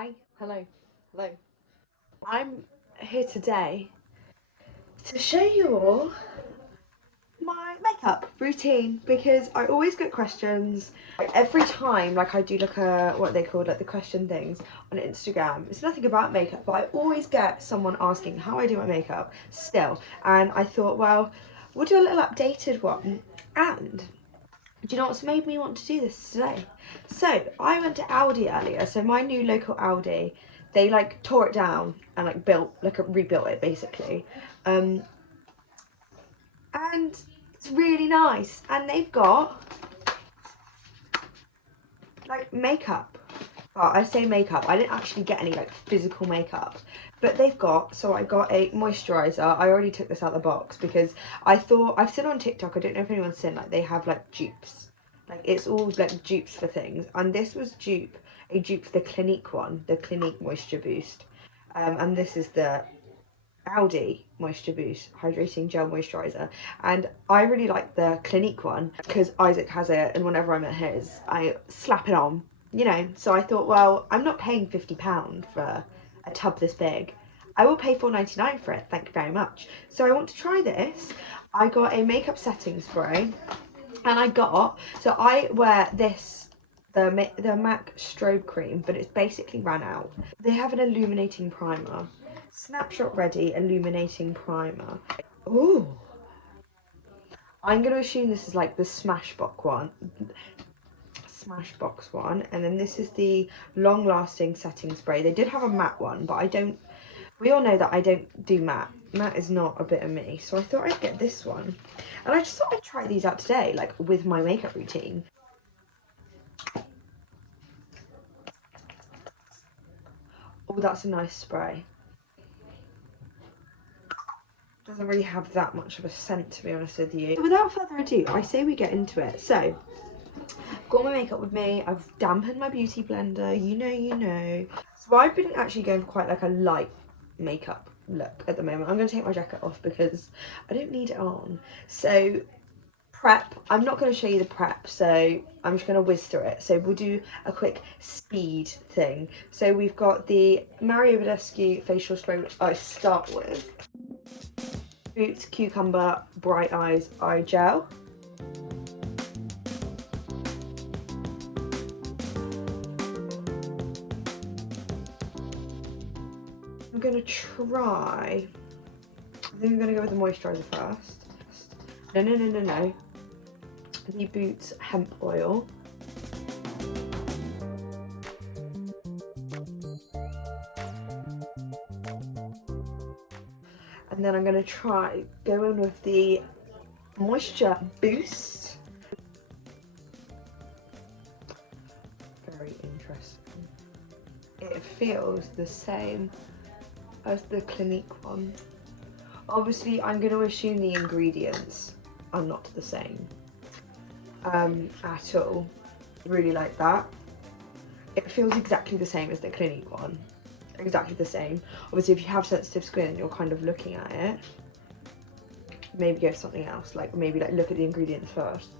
Hi, hello, hello. I'm here today to show you all my makeup routine because I always get questions every time. Like I do like a what they call like the question things on Instagram. It's nothing about makeup, but I always get someone asking how I do my makeup still. And I thought, well, we'll do a little updated one. And do you know what's made me want to do this today? So I went to Aldi earlier. So my new local Aldi, they like tore it down and like rebuilt it basically, and it's really nice. And they've got like makeup. Well, I say makeup. I didn't actually get any like physical makeup, but they've got. So I got a moisturizer. I already took this out of the box because I thought I've seen on TikTok. I don't know if anyone's seen like they have like dupes. Like it's all like dupes for things, and this was a dupe for the Clinique one, the Clinique Moisture Boost, and this is the Aldi Moisture Boost Hydrating Gel Moisturiser. And I really like the Clinique one because Isaac has it, and whenever I'm at his, I slap it on, you know. So I thought, well, I'm not paying £50 for a tub this big. I will pay £4.99 for it, thank you very much. So I want to try this. I got a makeup setting spray, and so I wear this, the MAC strobe cream, but it's basically ran out. They have an illuminating primer. Snapshot Ready Illuminating Primer. Ooh. I'm going to assume this is like the Smashbox one. And then this is the long lasting setting spray. They did have a matte one, but we all know that I don't do matte. Matte is not a bit of me. So I thought I'd get this one. And I just thought I'd try these out today, like with my makeup routine. Oh, that's a nice spray. Doesn't really have that much of a scent, to be honest with you. So without further ado, I say we get into it. So, got my makeup with me. I've dampened my beauty blender. You know. So I've been actually going for quite like a light makeup look at the moment. I'm going to take my jacket off because I don't need it on. So prep, I'm not going to show you the prep, so I'm just going to whiz through it. So we'll do a quick speed thing. So we've got the Mario Badescu facial spray, which I start with. Boots Cucumber Bright Eyes Eye Gel. I'm going to try, I think I'm going to go with the moisturiser first. No. The Boots Hemp Oil. And then I'm going to go in with the Moisture Boost. Very interesting. It feels the same as the Clinique one. Obviously, I'm going to assume the ingredients are not the same at all. Really like that. It feels exactly the same as the Clinique one. Exactly the same. Obviously, if you have sensitive skin and you're kind of looking at it, maybe go for something else. Like maybe like look at the ingredients first.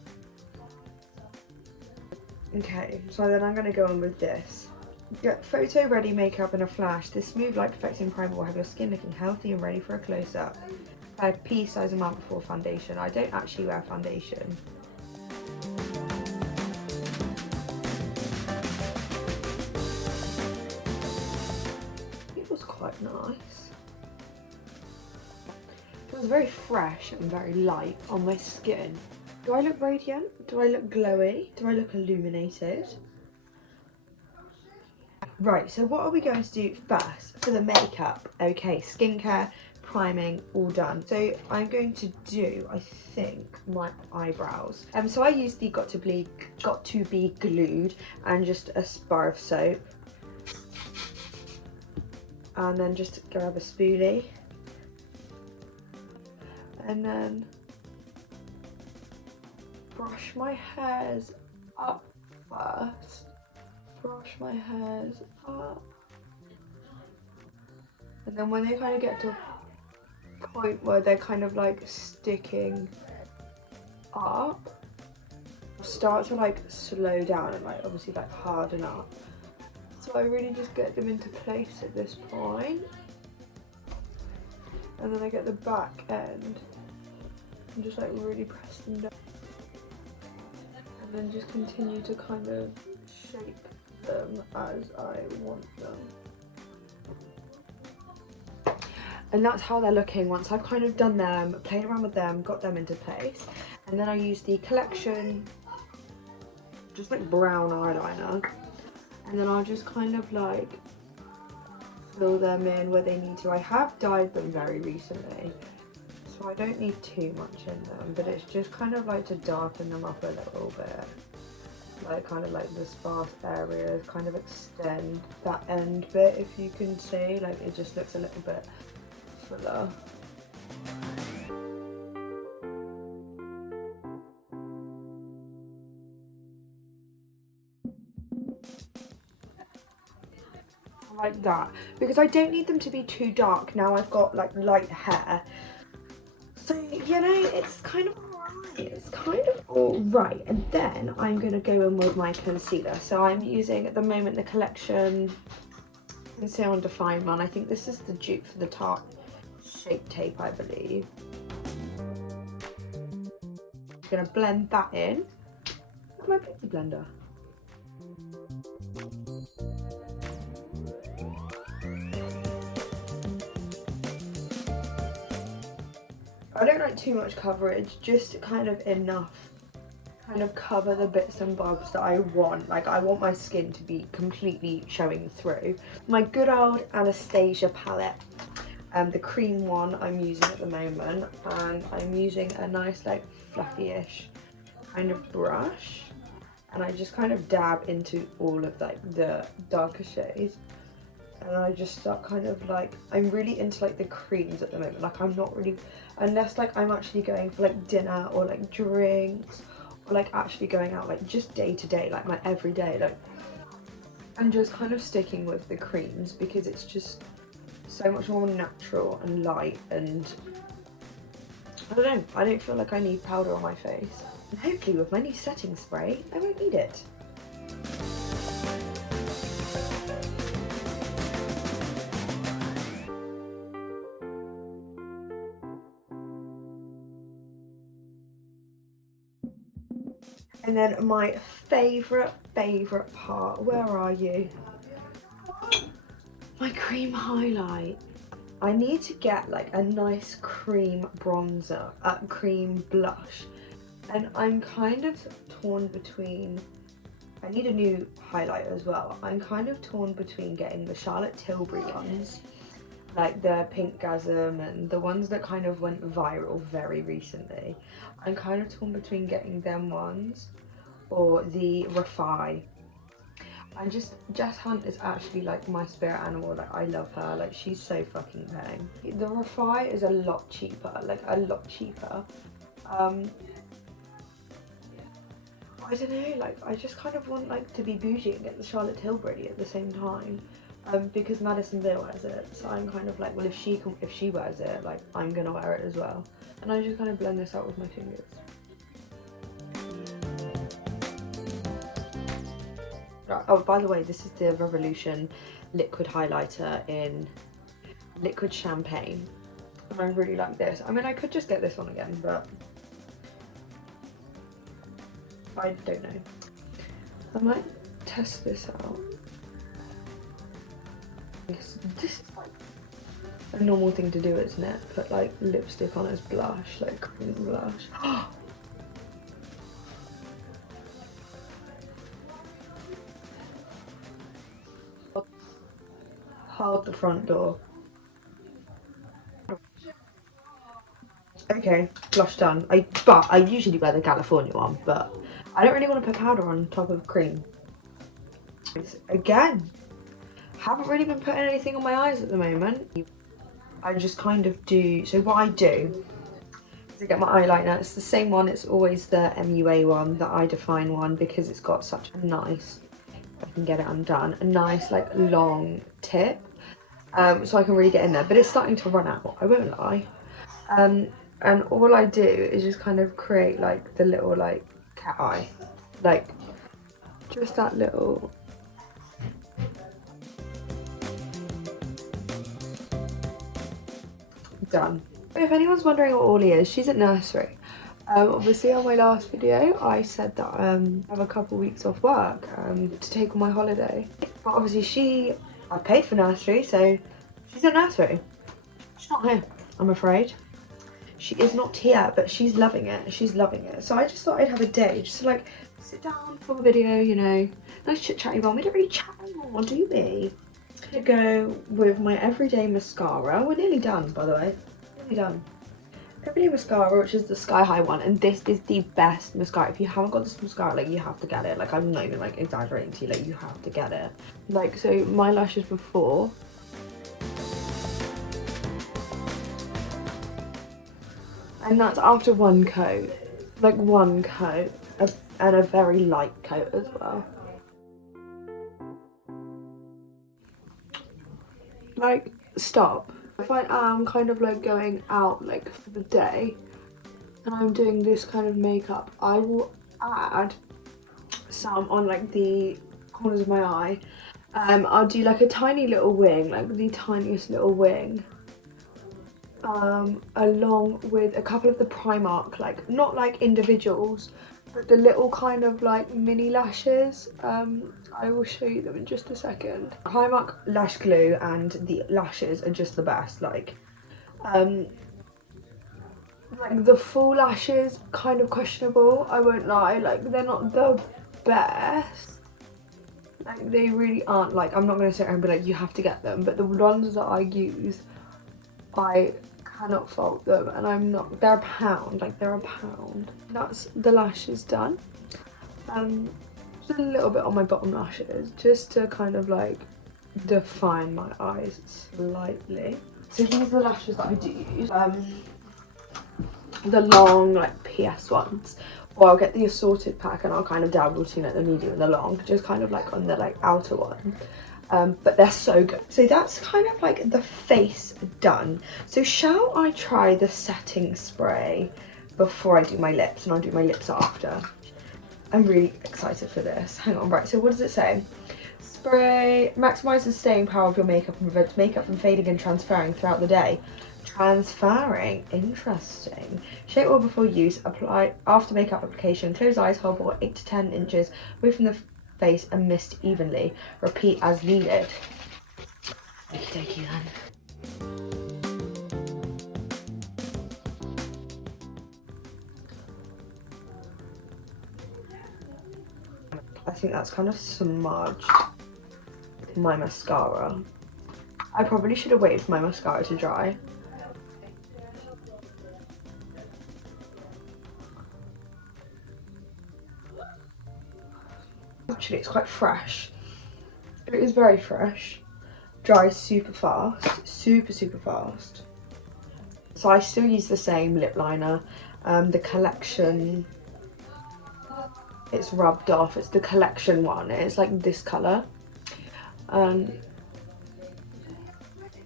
Okay, so then I'm going to go on with this. Get photo ready makeup in a flash. This smooth light perfecting primer will have your skin looking healthy and ready for a close-up. Apply a pea-sized amount before foundation. I don't actually wear foundation. It was quite nice. It was very fresh and very light on my skin. Do I look radiant? Do I look glowy? Do I look illuminated? Right, so what are we going to do first for the makeup? Okay, skincare, priming, all done. So I'm going to do, I think, my eyebrows. So I use the Got to Be Glued and just a bar of soap. And then just grab a spoolie. And then brush my hairs up first. Brush my hairs up, and then when they kind of get to a point where they're kind of like sticking up, start to like slow down and like obviously like harden up. So So I really just get them into place at this point. And then I get the back end and just like really press them down. And then just continue to kind of shape them as I want them. And that's how they're looking once I've kind of done them, played around with them, got them into place. And then I use the Collection, just like brown eyeliner. And then I'll just kind of like fill them in where they need to. I have dyed them very recently, so I don't need too much in them, but it's just kind of like to darken them up a little bit. Like kind of like the sparse areas, kind of extend that end bit, if you can see, like it just looks a little bit fuller. Like that, because I don't need them to be too dark now I've got like light hair. So, you know, it's kind of alright. It's kind of alright. And then I'm going to go in with my concealer. So I'm using at the moment the Collection Conceal and Define one. I think this is the dupe for the Tarte Shape Tape, I believe. I'm going to blend that in with my beauty blender. I don't like too much coverage, just kind of enough, kind of cover the bits and bobs that I want. Like I want my skin to be completely showing through. My good old Anastasia palette, the cream one I'm using at the moment, and I'm using a nice like fluffy-ish kind of brush, and I just kind of dab into all of like the darker shades. And I just start kind of like, I'm really into like the creams at the moment. Like I'm not really, unless like I'm actually going for like dinner or like drinks or like actually going out like just day to day, like my everyday, like I'm just kind of sticking with the creams because it's just so much more natural and light, and I don't know, I don't feel like I need powder on my face. And hopefully with my new setting spray, I won't need it. And then my favourite part, where are you? My cream highlight. I need to get like a nice cream bronzer, cream blush. And I'm kind of torn between, I need a new highlighter as well. I'm kind of torn between getting the Charlotte Tilbury ones, like the Pinkgasm and the ones that kind of went viral very recently. I'm kind of torn between getting them ones or the Refi. Jess Hunt is actually like my spirit animal. Like I love her, like she's so fucking bang. The Refi is a lot cheaper, like a lot cheaper. I don't know, like I just kind of want like to be bougie and get the Charlotte Tilbury at the same time. Because Madison Beer wears it, so I'm kind of like, well, if she wears it, like I'm gonna wear it as well. And I just kind of blend this out with my fingers. Right. Oh, by the way, this is the Revolution liquid highlighter in liquid champagne, and I really like this. I mean, I could just get this one again, but I don't know. I might test this out. This is like a normal thing to do, isn't it? Put like lipstick on as blush, like cream blush. Hold the front door. Okay, blush done. But I usually wear the California one, but I don't really want to put powder on top of cream. Again, haven't really been putting anything on my eyes at the moment. I just kind of do, so what I do is I get my eyeliner. It's the same one, it's always the MUA one, the Eye Define one, because it's got such a nice, if I can get it undone, a nice like long tip. So I can really get in there, but it's starting to run out, I won't lie. And all I do is just kind of create like the little like cat eye, like just that little done. If anyone's wondering what Orly is, she's at nursery. Obviously on my last video I said that I have a couple weeks off work to take on my holiday, but obviously I paid for nursery, so she's at nursery. She's not here, I'm afraid. She is not here, but she's loving it. She's loving it. So I just thought I'd have a day just to like sit down for a video, you know, nice chit chatty one. We don't really chat anymore, do we? To go with my everyday mascara. We're nearly done, by the way. Nearly done. Everyday mascara, which is the Sky High one, and this is the best mascara. If you haven't got this mascara, like, you have to get it. Like, I'm not even like exaggerating to you, like, you have to get it. Like, so my lashes before, and that's after one coat, like one coat, and a very light coat as well. Like, stop. If I am kind of like going out like for the day and I'm doing this kind of makeup, I will add some on like the corners of my eye. I'll do like a tiny little wing, like the tiniest little wing, along with a couple of the Primark, like not like individuals, but the little kind of like mini lashes. I will show you them in just a second. Primark lash glue and the lashes are just the best. Like the full lashes, kind of questionable, I won't lie. Like, they're not the best. Like, they really aren't. Like, I'm not going to sit here and be like, you have to get them, but the ones that I use, I cannot fault them, and I'm not, they're a pound, like, they're a pound. That's the lashes done. Just a little bit on my bottom lashes, just to kind of like define my eyes slightly. So these are the lashes that I do use, the long like PS ones, or I'll get the assorted pack and I'll kind of dabble between like the medium and the long, just kind of like on the like outer one. But they're so good. So that's kind of like the face done. So shall I try the setting spray before I do my lips, and I'll do my lips after? I'm really excited for this. Hang on, right, so what does it say? Spray maximizes the staying power of your makeup and prevents makeup from fading and transferring throughout the day. Transferring, interesting. Shake oil before use, apply after makeup application, close eyes, hold for 8 to 10 inches away from the face and mist evenly. Repeat as needed. Okie dokie then. I think that's kind of smudged my mascara. I probably should have waited for my mascara to dry. Actually, it's quite fresh. It is very fresh. Dries super fast, super fast. So I still use the same lip liner, the Collection. It's rubbed off. It's the Collection one. It's like this colour.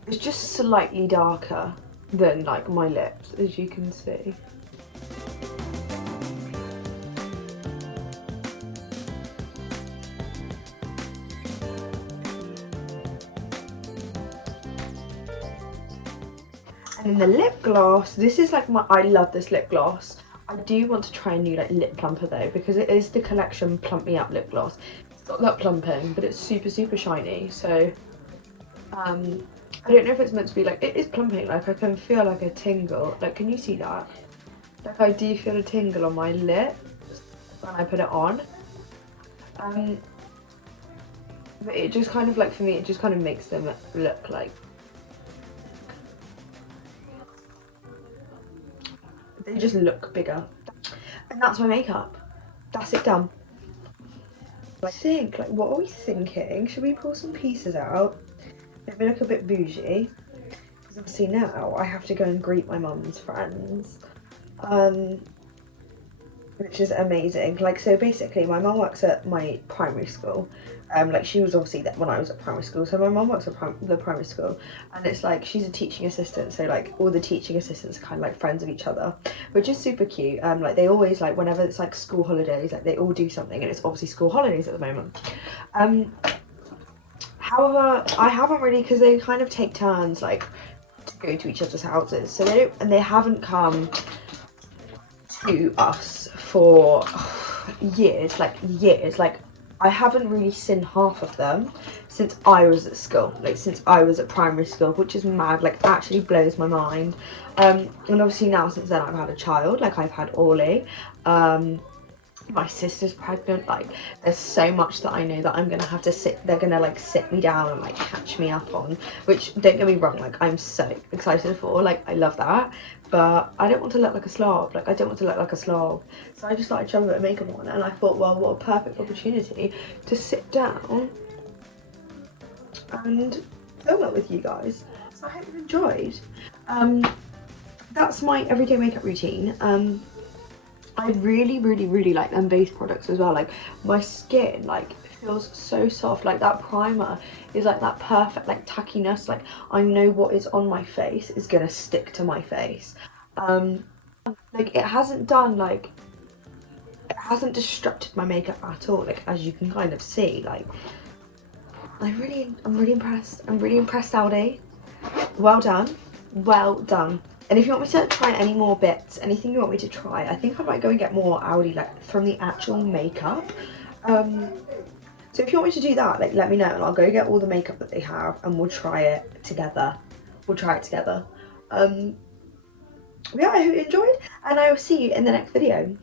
It's just slightly darker than like my lips, as you can see. And then the lip gloss, this is like I love this lip gloss. I do want to try a new like lip plumper though, because it is the Collection Plump Me Up lip gloss. It's got that plumping, but it's super shiny. So I don't know if it's meant to be like, it is plumping, like I can feel like a tingle. Like, can you see that? Like, I do feel a tingle on my lip when I put it on. But it just kind of like, for me, it just kind of makes them look like, they just look bigger. And that's my makeup. That's it done. I think, like, what are we thinking? Should we pull some pieces out? Make me look a bit bougie. Because obviously now I have to go and greet my mum's friends. Which is amazing. Like, so basically my mum works at my primary school. Like, she was obviously there when I was at primary school, so my mum works at the primary school, and it's like she's a teaching assistant, so like all the teaching assistants are kind of like friends of each other, which is super cute. Like, they always, like, whenever it's like school holidays, like they all do something, and it's obviously school holidays at the moment. However, I haven't really, because they kind of take turns like to go to each other's houses, so they haven't come to us for years, like I haven't really seen half of them since I was at school, like since I was at primary school, which is mad, like actually blows my mind. And obviously now since then I've had a child, like I've had Orly, my sister's pregnant, like there's so much that I know that I'm gonna have to they're gonna like sit me down and like catch me up on, which don't get me wrong, like I'm so excited for, like I love that, but I don't want to look like a slob, like I don't want to look like a slob, so I just started trying a bit of makeup on, and I thought, well, what a perfect opportunity to sit down and film it with you guys. So I hope you enjoyed. That's my everyday makeup routine. I really like them base products as well. Like my skin like feels so soft, like that primer is like that perfect like tackiness, like I know what is on my face is gonna stick to my face. Like it hasn't disrupted my makeup at all, like as you can kind of see. Like I'm really impressed. I'm really impressed, Aldi. Well done. Well done. And if you want me to try any more bits, anything you want me to try, I think I might go and get more Aldi, like from the actual makeup. So if you want me to do that, like let me know and I'll go get all the makeup that they have and we'll try it together. Yeah, I hope you enjoyed and I will see you in the next video.